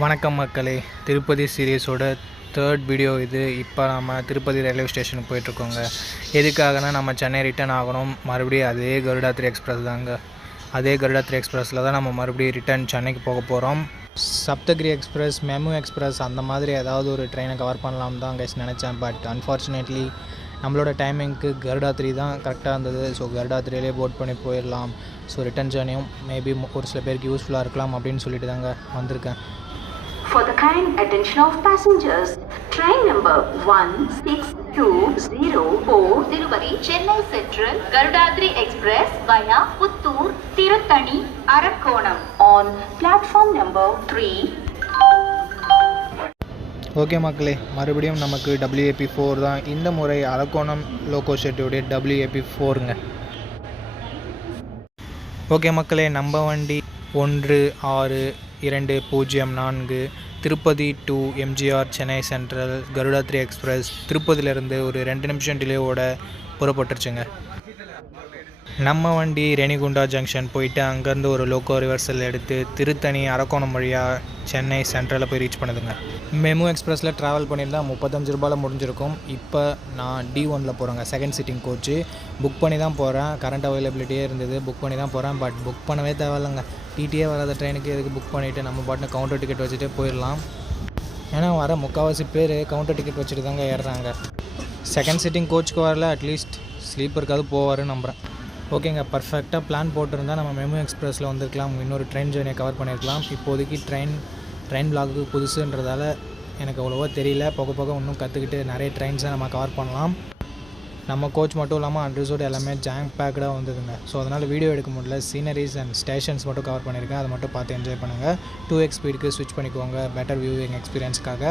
வணக்கம் மக்களே, Tirupati சீரியஸோட third video இது. இப்போ நம்ம திருப்பதி ரயில்வே ஸ்டேஷனுக்கு போயிட்டுருக்கோங்க. எதுக்காகனா நம்ம சென்னை ரிட்டர்ன் ஆகணும். மறுபடியும் அதே கருடாத்ரி எக்ஸ்பிரஸ் தாங்க. அதே கருடாத்ரி எக்ஸ்பிரஸில் தான் நம்ம மறுபடியும் ரிட்டர்ன் சென்னைக்கு போக போகிறோம். சப்தகிரி எக்ஸ்பிரஸ், மெமு எக்ஸ்பிரஸ் அந்த மாதிரி ஏதாவது ஒரு ட்ரெயினை கவர் பண்ணலாம் தான் கைஸ் நினச்சேன். பட் அன்ஃபார்ச்சுனேட்லி நம்மளோட டைமிங்க்கு கருடாத்ரி தான் கரெக்டாக இருந்தது. ஸோ கருடாத்ரியிலே போட் பண்ணி போயிடலாம். ஸோ ரிட்டர்ன் ஜேர்னியும் மேபி ஒரு சில பேருக்கு யூஸ்ஃபுல்லாக இருக்கலாம் அப்படின்னு சொல்லிட்டு தாங்க வந்திருக்கேன். For the kind attention of passengers, train number 16204 Tirupati Chennai Central Garudadri Express via Puttur Tiruttani Arakkonam on platform number 3. Okay மக்களே, மறுபடியும் நமக்கு WAP4 தான். இந்த முறை அரக்கோணம் லோக்கோ ஷெட்டுடைய WAP4ங்க. ஓகே மக்களே, நம்ம வண்டி 162004 Tirupati to MGR Chennai central Garudadri express திருப்பதியிலேருந்து ஒரு 2 நிமிஷம் டிலேவோட புறப்பட்டுருச்சுங்க. நம்ம வண்டி ரேணிகுண்டா ஜங்ஷன் போயிட்டு அங்கேருந்து ஒரு லோக்கோ ரிவர்சல் எடுத்து திருத்தணி அரக்கோணம் வழியாக சென்னை சென்ட்ரலில் போய் ரீச் பண்ணுதுங்க. மெமு எக்ஸ்பிரஸில் ட்ராவல் பண்ணியிருந்தால் 35 ரூபாயில் முடிஞ்சிருக்கும். இப்போ நான் D1 போகிறேங்க. செகண்ட் சிட்டிங் கோச்சு புக் பண்ணி தான் போகிறேன். கரண்ட் அவைலபிலிட்டியே இருந்தது, புக் பண்ணி தான் போகிறேன். பட் புக் பண்ணவே தேவையில்லைங்க. டிடியே வராத ட்ரெயினுக்கு எதுக்கு புக் பண்ணிவிட்டு நம்ம பாட்டுன்னு கவுண்டர் டிக்கெட் வச்சுட்டு போயிடலாம். ஏன்னா வர முக்கால்வாசி பேர் கவுண்டர் டிக்கெட் வச்சுட்டு தாங்க ஏறுறாங்க. செகண்ட் சிட்டிங் கோச்சுக்கு வரல, அட்லீஸ்ட் ஸ்லீப்பருக்காவது போவாருன்னு நம்புகிறேன். ஓகேங்க, பர்ஃபெக்டாக பிளான் போட்டிருந்தால் நம்ம மெமு எக்ஸ்பிரஸில் வந்திருக்கலாம். இன்னொரு ட்ரெயின் ஜேர்னியை கவர் பண்ணியிருக்கலாம். இப்போதைக்கு ட்ரெயின் பிளாக்கு புதுசுன்றதால எனக்கு அவ்வளோவா தெரியல. போக போக இன்னும் கற்றுக்கிட்டு நிறைய ட்ரெயின்ஸை நம்ம கவர் பண்ணலாம். நம்ம கோச் மட்டும் இல்லாமல் அன்ரிசோர்ட் எல்லாமே ஜாம் பேக்கடாக வந்ததுங்க. ஸோ அதனால் வீடியோ எடுக்க முடியல. சீனரிஸ் அண்ட் ஸ்டேஷன்ஸ் மட்டும் கவர் பண்ணியிருக்கேன். அதை மட்டும் பார்த்து என்ஜாய் பண்ணுங்கள். 2x ஸ்பீடுக்கு ஸ்விட்ச் பண்ணிக்கோங்க பெட்டர் வியூவிங் எக்ஸ்பீரியன்ஸ்க்காக.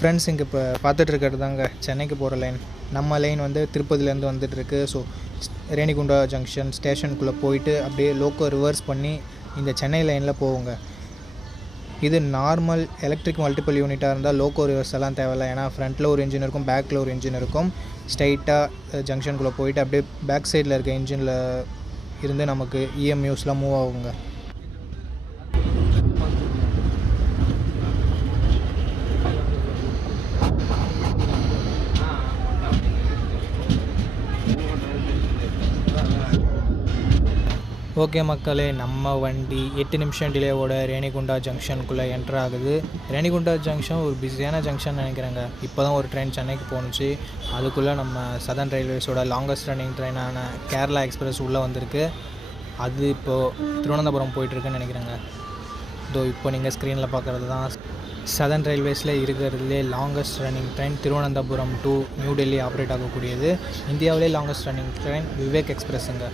ஃப்ரெண்ட்ஸ், இங்கே இப்போ பார்த்துட்ருக்கிறது தாங்க சென்னைக்கு போகிற லைன். நம்ம லைன் வந்து திருப்பதிலேருந்து வந்துட்டுருக்கு. ஸோ ரேணிகுண்டா ஜங்ஷன் ஸ்டேஷனுக்குள்ளே போயிட்டு அப்படியே லோக்கோ ரிவர்ஸ் பண்ணி இந்த சென்னை லைனில் போவோங்க. இது நார்மல் எலக்ட்ரிக் மல்டிபிள் யூனிட்டாக இருந்தால் லோக்கோ ரிவர்ஸ் எல்லாம் தேவையில்லை. ஏன்னா ஃப்ரண்ட்டில் ஒரு இன்ஜின் இருக்கும், பேக்கில் ஒரு இன்ஜின் இருக்கும். ஸ்ட்ரைட்டாக ஜங்ஷனுக்குள்ளே போயிட்டு அப்படியே பேக் சைடில் இருக்க இன்ஜினில் இருந்து நமக்கு EMUஸ்லாம் மூவ் ஆகுங்க. ஓகே மக்களே, நம்ம வண்டி 8 நிமிஷம் டிலேவோட ரேணிகுண்டா ஜங்ஷனுக்குள்ளே என்ட்ரு ஆகுது. ரேணிகுண்டா ஜங்ஷன் ஒரு பிஸியான ஜங்ஷன் நினைக்கிறேங்க. இப்போ தான் ஒரு ட்ரெயின் சென்னைக்கு போணுச்சு. அதுக்குள்ளே நம்ம சதர்ன் ரயில்வேஸோட லாங்கஸ்ட் ரன்னிங் ட்ரெயினான கேரளா எக்ஸ்பிரஸ் உள்ளே வந்திருக்கு. அது இப்போது திருவனந்தபுரம் போயிட்டுருக்குன்னு நினைக்கிறேங்க. இப்போ நீங்கள் ஸ்க்ரீனில் பார்க்குறது தான் சதர்ன் ரயில்வேஸில் இருக்கிறதுலே longest running train. Thiruvananthapuram to new Delhi operate ஆகக்கூடியது. இந்தியாவிலே லாங்கஸ்ட் ரன்னிங் ட்ரெயின் விவேக் எக்ஸ்பிரஸுங்க.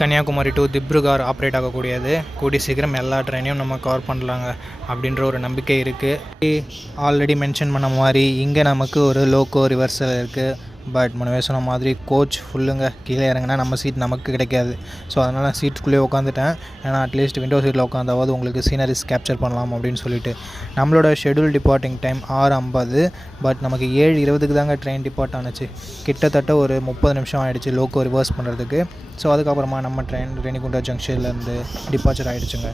கன்னியாகுமரி டு திப்ருகார் ஆப்ரேட் ஆகக்கூடியது. கூடிய சீக்கிரம் எல்லா ட்ரெயினையும் நம்ம கவர் பண்ணலாங்க அப்படின்ற ஒரு நம்பிக்கை இருக்குது. ஆல்ரெடி மென்ஷன் பண்ண மாதிரி இங்கே நமக்கு ஒரு லோக்கோ ரிவர்சல் இருக்குது. பட் முன்னவே சொன்ன மாதிரி கோச் ஃபுல்லுங்க. கீழே இறங்கினா நம்ம சீட் நமக்கு கிடைக்காது. ஸோ அதனால் சீட்டுக்குள்ளேயே உட்காந்துட்டேன். ஏன்னா அட்லீஸ்ட் விண்டோ சீட்டில் உட்காந்தாவது உங்களுக்கு சீனரிஸ் கேப்சர் பண்ணலாம் அப்படின்னு சொல்லிட்டு. நம்மளோட ஷெடியூல் டிபார்ட்டிங் டைம் 6:50. பட் நமக்கு 7:20க்கு தாங்க ட்ரெயின் டிபார்ட் ஆனுச்சு. கிட்டத்தட்ட ஒரு 30 நிமிஷம் ஆகிடுச்சு லோக்கோ ரிவர்ஸ் பண்ணுறதுக்கு. ஸோ அதுக்கப்புறமா நம்ம ட்ரெயின் ரேணிகுண்டா ஜங்ஷன்லேருந்து டிபார்ச்சர் ஆகிடுச்சுங்க.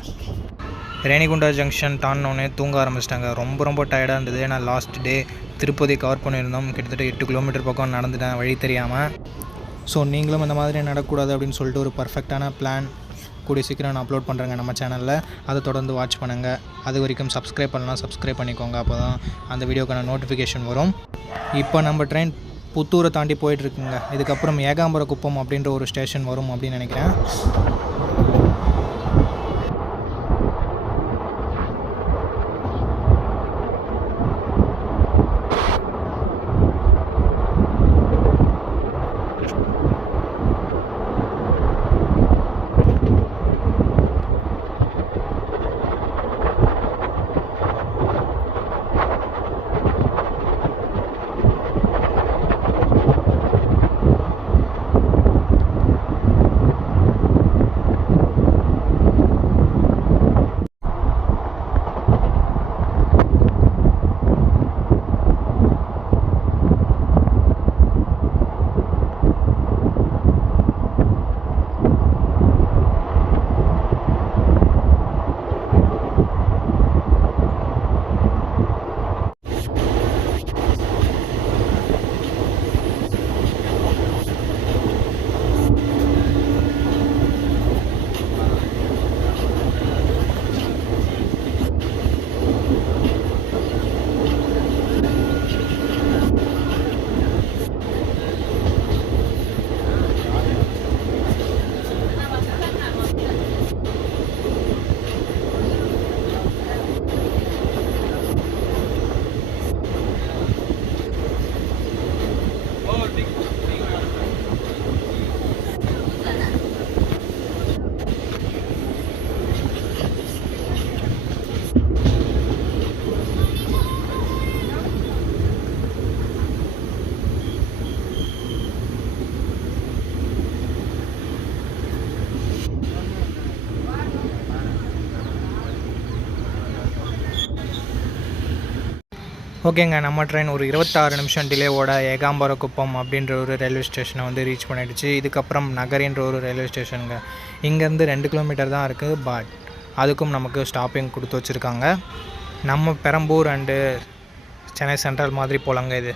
ரேணிகுண்டா ஜங்ஷன் தாண்டினோடனே தூங்க ஆரம்பிச்சிட்டாங்க. ரொம்ப டயர்டாக இருந்தது. ஏன்னா லாஸ்ட் டே திருப்பதி கவர் பண்ணியிருந்தோம். கிட்டத்தட்ட 8 கிலோமீட்டர் பக்கம் நடந்துட்டேன் வழி தெரியாமல். ஸோ நீங்களும் இந்த மாதிரி நடக்கக்கூடாது அப்படின்னு சொல்லிட்டு ஒரு பர்ஃபெக்டான பிளான் கூடிய சீக்கிரம் நான் அப்லோட் பண்ணுறேங்க நம்ம சேனலில். அதை தொடர்ந்து வாட்ச் பண்ணுங்கள். அது வரைக்கும் சப்ஸ்கிரைப் பண்ணலாம், சப்ஸ்கிரைப் பண்ணிக்கோங்க. அப்போ தான் அந்த வீடியோக்கான நோட்டிஃபிகேஷன் வரும். இப்போ நம்ம ட்ரெயின் புத்தூரை தாண்டி போயிட்டுருக்குங்க. இதுக்கப்புறம் ஏகாம்பரக்குப்பம் அப்படின்ற ஒரு ஸ்டேஷன் வரும் அப்படின்னு நினைக்கிறேன். ஓகேங்க, நம்ம ட்ரெயின் ஒரு 26 நிமிஷம் டிலேவோட ஏகாம்பரக்குப்பம் அப்படின்ற ஒரு ரயில்வே ஸ்டேஷனை வந்து ரீச் பண்ணிடுச்சு. இதுக்கப்புறம் நகரின்ற ஒரு ரயில்வே ஸ்டேஷனுங்க. இங்கேருந்து 2 கிலோமீட்டர் தான் இருக்குது. பட் அதுக்கும் நமக்கு ஸ்டாப்பிங் கொடுத்து வச்சுருக்காங்க. நம்ம பெரம்பூர் அண்டு சென்னை சென்ட்ரல் மாதிரி போகலாங்க இது.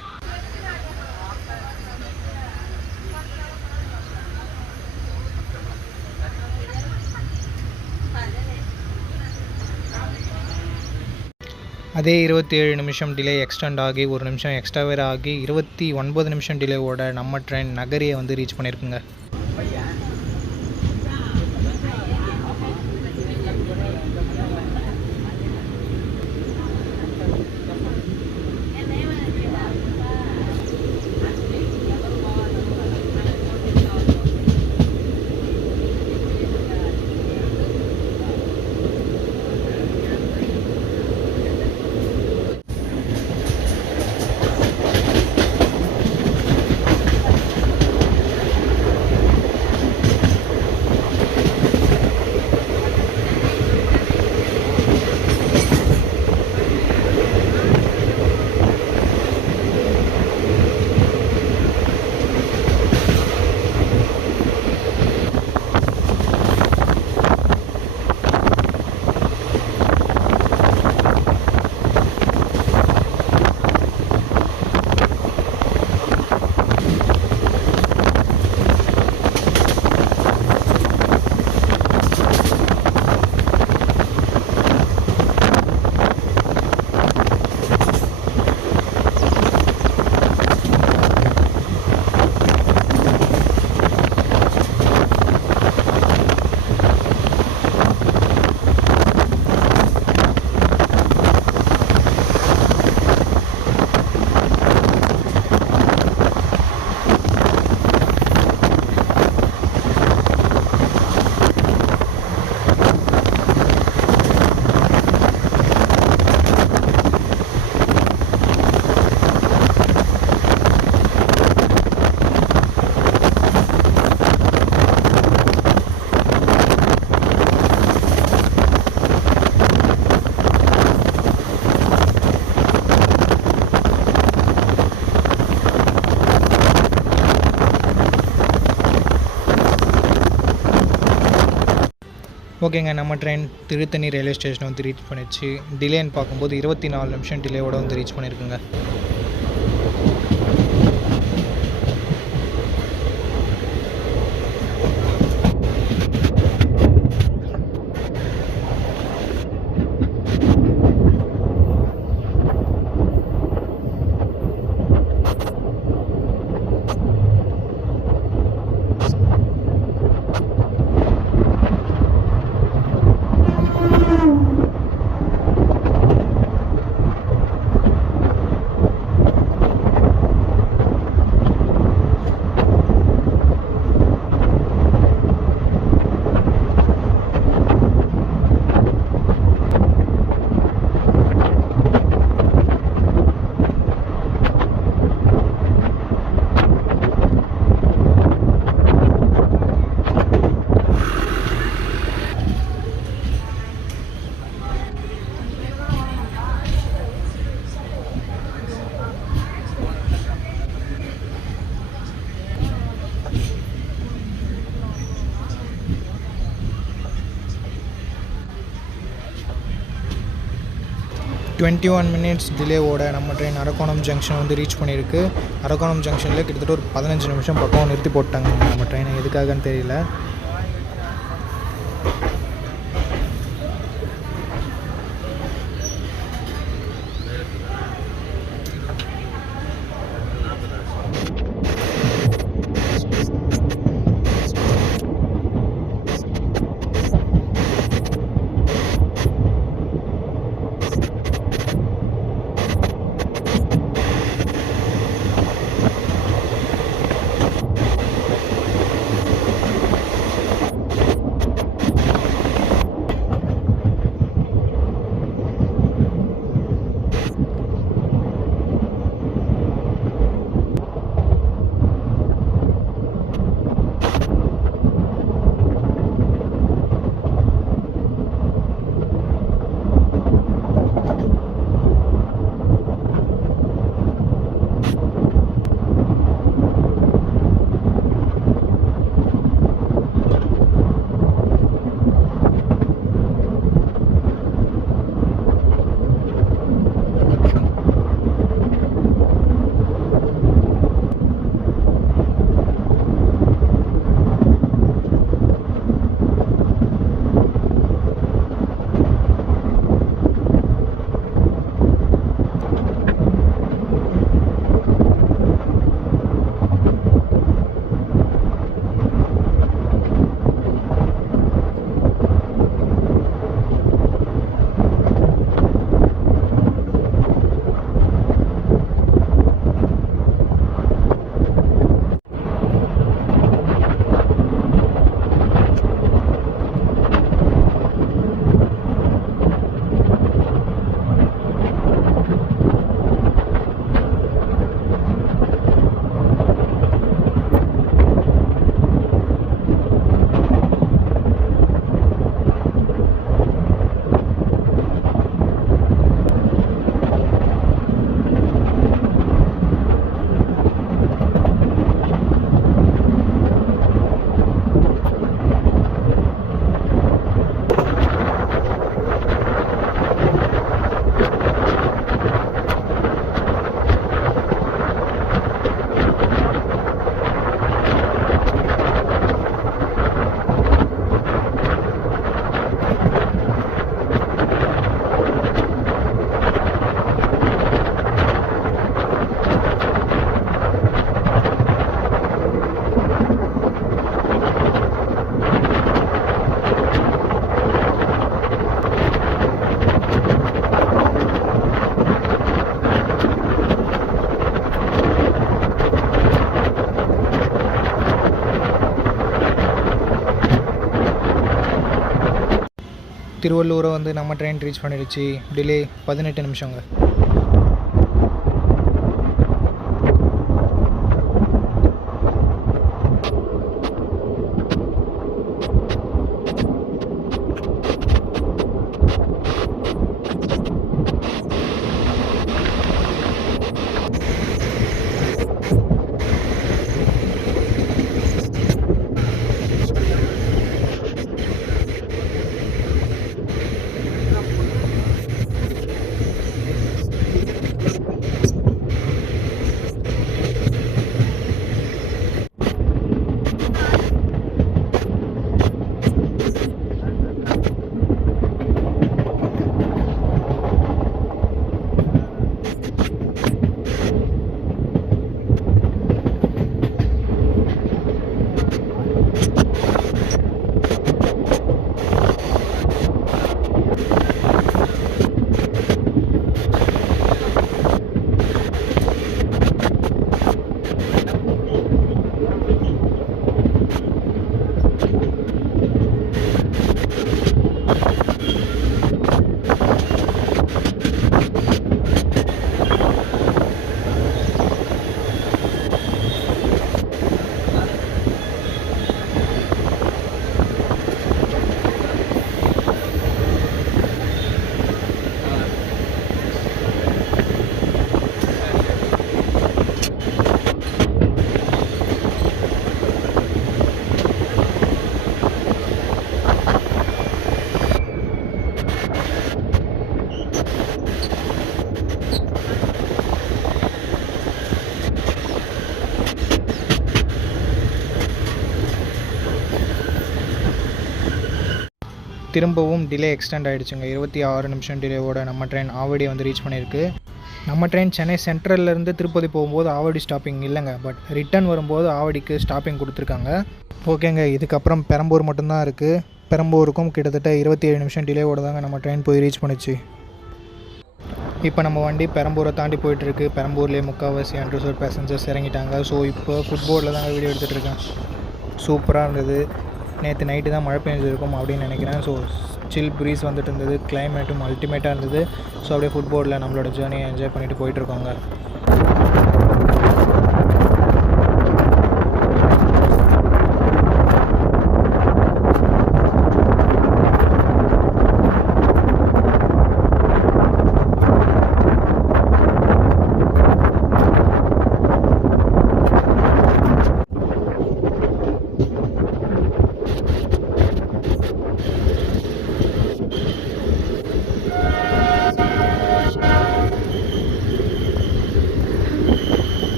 அதே 27 நிமிஷம் டிலே எக்ஸ்டெண்ட் ஆகி 1 நிமிஷம் எக்ஸ்ட்ரா வேறு ஆகி 29 நிமிஷம் டிலேவோட நம்ம ட்ரெயின் நகரியை வந்து ரீச் பண்ணியிருக்குங்க. ஓகேங்க, நம்ம ட்ரெயின் திருத்தணி ரயில்வே ஸ்டேஷன் வந்து ரீச் பண்ணிடுச்சு. டிலேன்னு பார்க்கும்போது 24 நிமிஷம் டிலேவோட வந்து ரீச் பண்ணியிருக்குங்க. டுவெண்ட்டி 21 மினிட்ஸ் டிலேவோட நம்ம ட்ரெயின் அரக்கோணம் ஜங்ஷன் வந்து ரீச் பண்ணியிருக்கு. அரக்கோணம் ஜங்ஷனில் கிட்டத்தட்ட ஒரு 15 நிமிஷம் பக்கம் நிறுத்தி போட்டாங்க நம்ம ட்ரெயினை. எதுக்காகன்னு தெரியல. திருவள்ளூரை வந்து நம்ம ட்ரெயின் ரீச் பண்ணிடுச்சு. டிலே 18 நிமிஷங்க. திரும்பவும் டிலே எக்ஸ்டெண்ட் ஆகிடுச்சுங்க. 26 நிமிஷம் டிலேவோட நம்ம ட்ரெயின் ஆவடி வந்து ரீச் பண்ணியிருக்கு. நம்ம ட்ரெயின் சென்னை சென்ட்ரல்லேருந்து திருப்பதி போகும்போது ஆவடி ஸ்டாப்பிங் இல்லைங்க, பட் ரிட்டன் வரும்போது ஆவடிக்கு ஸ்டாப்பிங் கொடுத்துருக்காங்க. ஓகேங்க, இதுக்கப்புறம் பெரம்பூர் மட்டும்தான் இருக்குது. பெரம்பூருக்கும் கிட்டத்தட்ட 27 நிமிஷம் டிலேவோடு தாங்க நம்ம ட்ரெயின் போய் ரீச் பண்ணிச்சு. இப்போ நம்ம வண்டி பெரம்பூரை தாண்டி போயிட்டுருக்கு. பெரம்பூர்லேயே முக்கால்வாசி அன்ரிசர்வ் பேசஞ்சர்ஸ் இறங்கிட்டாங்க. ஸோ இப்போ ஃபுட்போர்டில் தாங்க வீடியோ எடுத்துகிட்டு இருக்கேன். சூப்பராக இருந்தது. நேற்று நைட்டு தான் மழை பெஞ்சிருக்கும் அப்படின்னு நினைக்கிறேன். ஸோ சில் ப்ரீஸ் வந்துட்டு இருந்தது. கிளைமேட்டும் அல்டிமேட்டாக இருந்தது. ஸோ அப்படியே ஃபுட்போர்டில் நம்மளோட ஜேர்னியை என்ஜாய் பண்ணிவிட்டு போயிட்டுருக்கோங்க.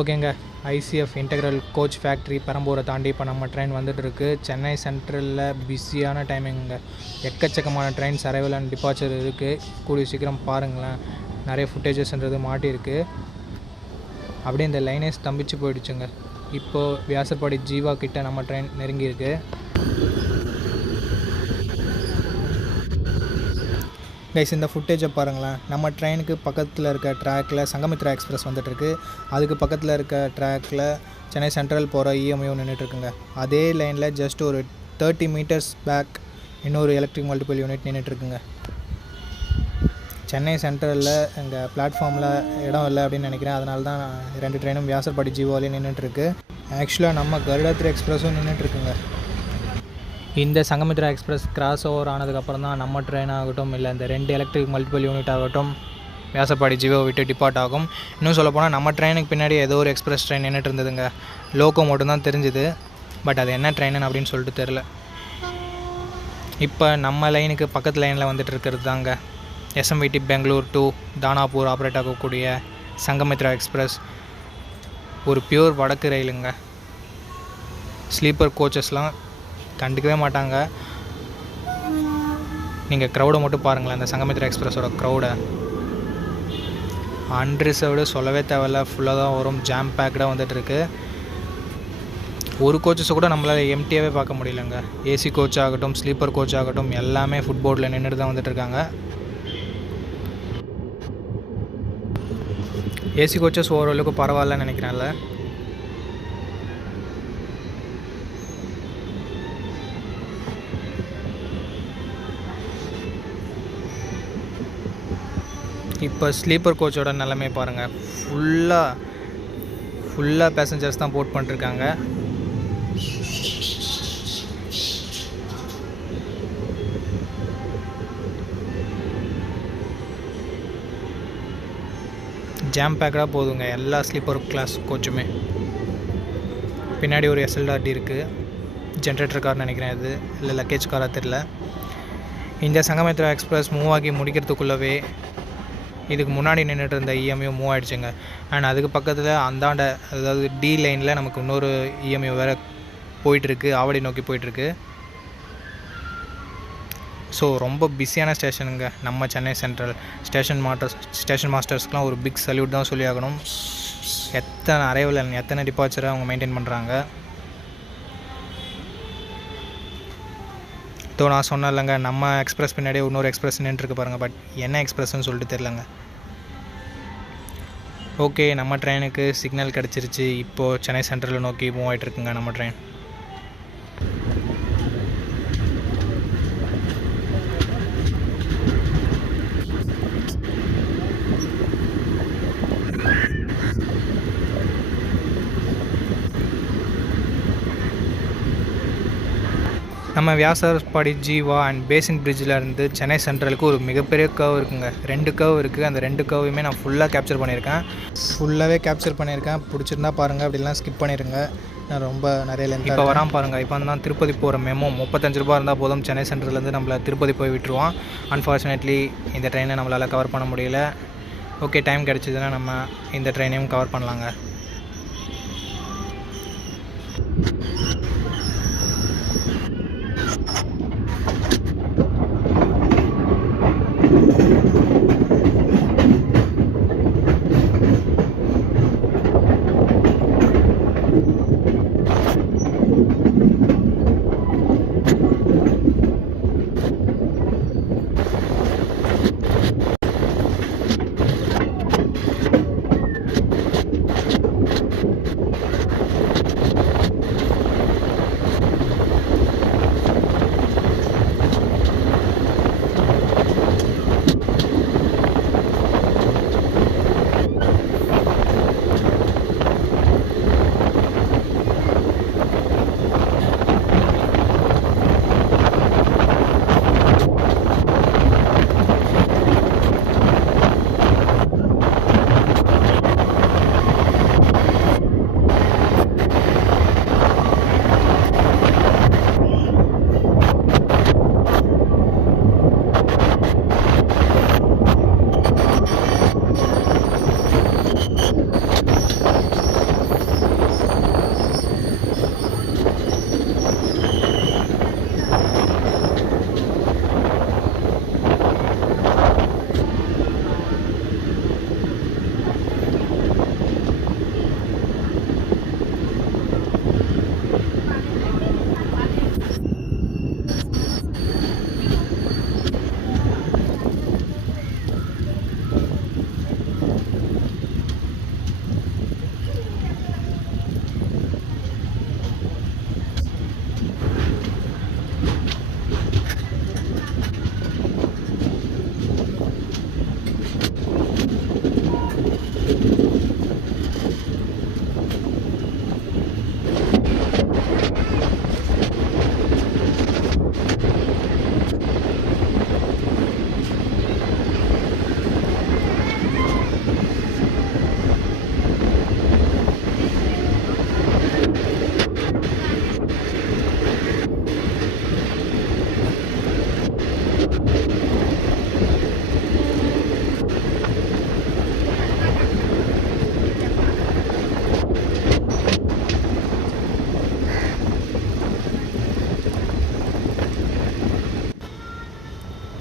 ஓகேங்க, ஐசிஎஃப் இன்டெக்ரல் கோச் ஃபேக்ட்ரி பெரம்பூரை தாண்டி இப்போ நம்ம ட்ரெயின் வந்துட்டுருக்கு. சென்னை சென்ட்ரலில் பிஸியான டைமிங்க. எக்கச்சக்கமான ட்ரெயின்ஸ் அரைவல் அண்ட் டிபார்ச்சர் இருக்குது. கூடிய சீக்கிரம் பாருங்களேன், நிறைய ஃபுட்டேஜஸ்ன்றது மாட்டியிருக்கு. அப்படியே இந்த லைனே ஸ்தம்பிச்சு போயிடுச்சுங்க. இப்போது வியாசர்பாடி ஜீவா கிட்ட நம்ம ட்ரெயின் நெருங்கியிருக்கு. கைஸ், இந்த ஃபுட்டேஜை பாருங்களேன். நம்ம ட்ரெயினுக்கு பக்கத்தில் இருக்க ட்ராக்கில் சங்கமித்ரா எக்ஸ்பிரஸ் வந்துட்டுருக்கு. அதுக்கு பக்கத்தில் இருக்க ட்ராக்கில் சென்னை சென்ட்ரல் போகிற இஎம்யூ நின்றுட்டுருக்குங்க. அதே லைனில் ஜஸ்ட் ஒரு 30 மீட்டர்ஸ் பேக் இன்னொரு எலக்ட்ரிக் மல்டிபிள் யூனிட் நின்றுட்டுருக்குங்க. சென்னை சென்ட்ரலில் எங்கள் பிளாட்ஃபார்மில் இடம் இல்லை அப்படின்னு நினைக்கிறேன். அதனால தான் 2 ட்ரெயினும் வியாசர்பாடி ஜீவாலே நின்றுட்டுருக்கு. ஆக்சுவலாக நம்ம கருடாத்ரி எக்ஸ்பிரஸும் நின்றுட்டுருக்குங்க. இந்த சங்கமித்ரா எக்ஸ்பிரஸ் கிராஸ் ஓவர் ஆனதுக்கப்புறம் தான் நம்ம ட்ரெயின் ஆகட்டும் இல்லை இந்த 2 எலக்ட்ரிக் மல்டிபிள் யூனிட் ஆகட்டும் வியாசர்பாடி ஜீவோ விட்டு டிபார்ட் ஆகும். இன்னும் சொல்லப்போனால் நம்ம ட்ரெயினுக்கு பின்னாடி ஏதோ ஒரு எக்ஸ்பிரஸ் ட்ரெயின் நின்றுட்டு இருந்ததுங்க. லோக்கோ மட்டும்தான் தெரிஞ்சுது, பட் அது என்ன ட்ரெயின் அப்படின்னு சொல்லிட்டு தெரில. இப்போ நம்ம லைனுக்கு பக்கத்து லைனில் வந்துட்டு இருக்கிறது தாங்க எஸ்எம்விடி பெங்களூர் டு தானாப்பூர் ஆப்ரேட் ஆகக்கூடிய சங்கமித்ரா எக்ஸ்பிரஸ். ஒரு பியூர் வடக்கு ரயிலுங்க. ஸ்லீப்பர் கோச்சஸ்லாம் கண்டுக்கவே மாட்டாங்க. நீங்கள் க்ரௌடை மட்டும் பாருங்களேன், அந்த சங்கமித்ரா எக்ஸ்பிரஸோட க்ரௌடை. அன்ரிசர்வ்டு சொல்லவே தேவையில்ல, ஃபுல்லாக தான் வரும். ஜாம் பேக்கடாக வந்துட்டுருக்கு. ஒரு கோச்சஸை கூட நம்மளால் எம்டியாகவே பார்க்க முடியலங்க. ஏசி கோச் ஆகட்டும் ஸ்லீப்பர் கோச் ஆகட்டும் எல்லாமே ஃபுட்போர்டில் நின்றுட்டு தான் வந்துட்டுருக்காங்க. ஏசி கோச்சஸ் ஓரளவுக்கு பரவாயில்லன்னு நினைக்கிறேன்ல. இப்போ ஸ்லீப்பர் கோச்சோட நிலைமை பாருங்கள். ஃபுல்லாக பேசஞ்சர்ஸ் தான் போட் பண்ணிருக்காங்க. ஜாம் பேக்கடாக போதுங்க எல்லா ஸ்லீப்பர் கிளாஸ் கோச்சுமே. பின்னாடி ஒரு எஸ்எல்ஆர்டி இருக்குது. ஜென்ரேட்டர் கார்னு நினைக்கிறேன், இது இல்லை லக்கேஜ் காராக தெரில. இந்த சங்கமித்ரா எக்ஸ்பிரஸ் மூவ் ஆகி முடிக்கிறதுக்குள்ளவே இதுக்கு முன்னாடி நின்றுட்டு இருந்த இஎம்யூ மூவ் ஆகிடுச்சுங்க. அண்ட் அதுக்கு பக்கத்தில் அந்தாண்ட அதாவது டி லைனில் நமக்கு இன்னொரு இஎம்யூ வேறு போயிட்டுருக்கு, ஆவடி நோக்கி போயிட்டுருக்கு. ஸோ ரொம்ப பிஸியான ஸ்டேஷனுங்க நம்ம சென்னை சென்ட்ரல். ஸ்டேஷன் மாஸ்டர்ஸ்க்கெலாம் ஒரு பிக் சல்யூட் தான் சொல்லி ஆகணும். எத்தனை அரைவல் எத்தனை டிபார்ச்சரை அவங்க மெயின்டைன் பண்ணுறாங்க. நான் சொன்னேன் இல்லைங்க, நம்ம எக்ஸ்பிரஸ் பின்னாடியே இன்னொரு எக்ஸ்பிரஸ் நின்றுருக்கு பாருங்கள். பட் என்ன எக்ஸ்பிரஸ்ன்னு சொல்லிட்டு தெரிலங்க. ஓகே, நம்ம ட்ரெயினுக்கு சிக்னல் கிடச்சிருச்சு. இப்போது சென்னை சென்ட்ரல் நோக்கி மூவ் ஆகிட்டுருக்குங்க நம்ம ட்ரெயின். நம்ம வியாசர்பாடி ஜீவா அண்ட் பேசின் பிரிட்ஜில் இருந்து சென்னை சென்ட்ரலுக்கு ஒரு மிகப்பெரிய கர்வ் இருக்குங்க. 2 கர்வ் இருக்குது. அந்த 2 கர்வையுமே நான் ஃபுல்லாக கேப்சர் பண்ணியிருக்கேன். பிடிச்சிருந்தா பாருங்கள், அப்படிலாம் ஸ்கிப் பண்ணிடுங்க. நான் ரொம்ப நிறைய லென்த் இப்போ வரான் பாருங்கள். இப்போ வந்து நான் திருப்பதி போகிற மெமோ 35 ரூபா இருந்தால் போதும். சென்னை சென்ட்ரலேருந்து நம்மளை திருப்பதி போய் விட்டுருவான். அன்ஃபார்ச்சுனேட்லி இந்த ட்ரெயினை நம்மளால் கவர் பண்ண முடியல. ஓகே, டைம் கிடச்சிதுன்னா நம்ம இந்த ட்ரெயினையும் கவர் பண்ணலாங்க.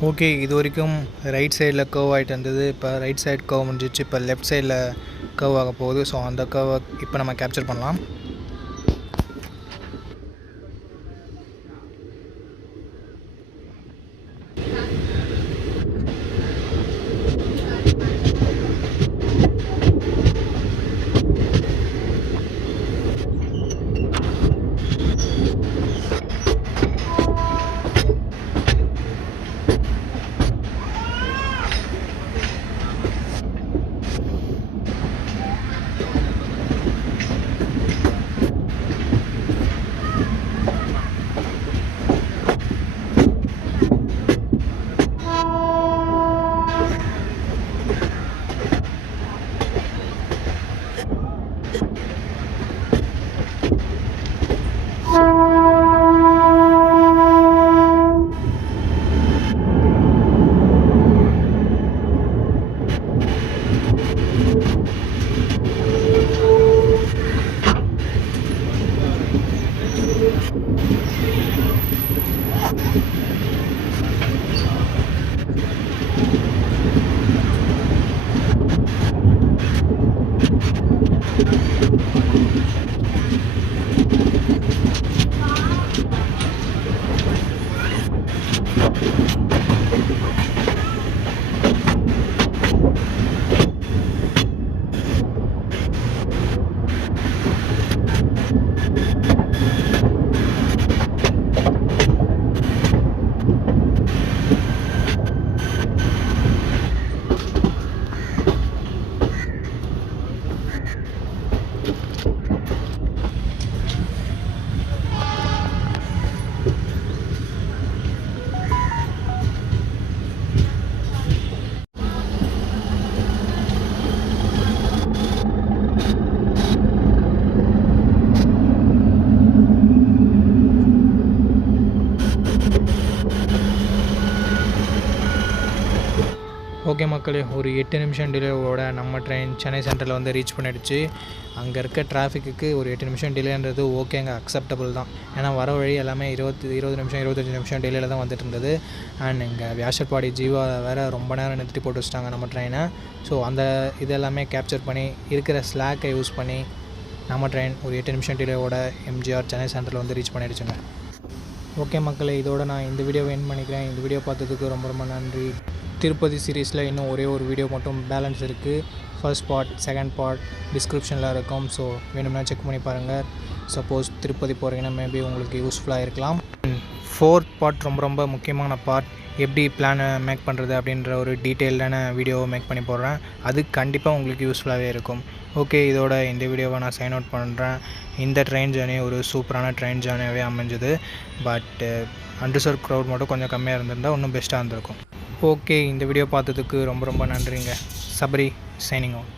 ஓகே, இது வரைக்கும் ரைட் சைடில் கர்வ் ஆகிட்டு இருந்தது. இப்போ ரைட் சைடு கர்வ் முடிஞ்சிச்சு. இப்போ லெஃப்ட் சைடில் கர்வ் ஆக போகுது. ஸோ அந்த கர்வை இப்போ நம்ம கேப்சர் பண்ணலாம். ஓகே மக்களே, ஒரு 8 நிமிஷம் டிலேவோட நம்ம ட்ரெயின் சென்னை சென்ட்ரலில் வந்து ரீச் பண்ணிடுச்சு. அங்கே இருக்க டிராஃபிக்கு ஒரு 8 நிமிஷம் டிலேன்றது ஓகேங்க, அக்செப்டபுள் தான். ஏன்னா வர வழி எல்லாமே 20 நிமிஷம் 25 நிமிஷம் டிலேயில் தான் வந்துட்டு இருந்தது. அண்ட் இங்கே வியாசர்பாடி ஜீவா வேறு ரொம்ப நேரம் நிறுத்தி போட்டு வச்சிட்டாங்க நம்ம ட்ரெயினை. ஸோ அந்த இதெல்லாமே கேப்சர் பண்ணி இருக்கிற ஸ்லாக்கை யூஸ் பண்ணி நம்ம ட்ரெயின் ஒரு 8 நிமிஷம் டிலேவோட எம்ஜிஆர் சென்னை சென்ட்ரலில் வந்து ரீச் பண்ணிடுச்சுங்க. ஓகே மக்களே, இதோட நான் இந்த வீடியோவை எண்ட் பண்ணிக்கிறேன். இந்த வீடியோ பார்த்ததுக்கு ரொம்ப ரொம்ப நன்றி. திருப்பதி சீரீஸில் இன்னும் ஒரே ஒரு வீடியோ மட்டும் பேலன்ஸ் இருக்குது. ஃபர்ஸ்ட் பார்ட், செகண்ட் பார்ட் டிஸ்கிரிப்ஷனில் இருக்கும். ஸோ வேணும்னா செக் பண்ணி பாருங்கள். சப்போஸ் திருப்பதி போகிறீங்கன்னா மேபி உங்களுக்கு யூஸ்ஃபுல்லாக இருக்கலாம். ஃபோர்த் பார்ட் ரொம்ப ரொம்ப முக்கியமான பார்ட். எப்படி பிளானை மேக் பண்ணுறது அப்படின்ற ஒரு டீட்டெயில்டான வீடியோவை மேக் பண்ணி போடுறேன். அது கண்டிப்பாக உங்களுக்கு யூஸ்ஃபுல்லாகவே இருக்கும். ஓகே, இதோட இந்த வீடியோவை நான் சைன் அவுட் பண்ணுறேன். இந்த ட்ரெயின் ஜேர்னி ஒரு சூப்பரான ட்ரெயின் ஜேர்னியாகவே அமைஞ்சது. பட் அன்ரிசர்வ் க்ரௌட் மட்டும் கொஞ்சம் கம்மியாக இருந்திருந்தால் இன்னும் பெஸ்ட்டாக இருந்திருக்கும். ஓகே, இந்த வீடியோ பார்த்ததுக்கு ரொம்ப ரொம்ப நன்றிங்க. Sabari signing out.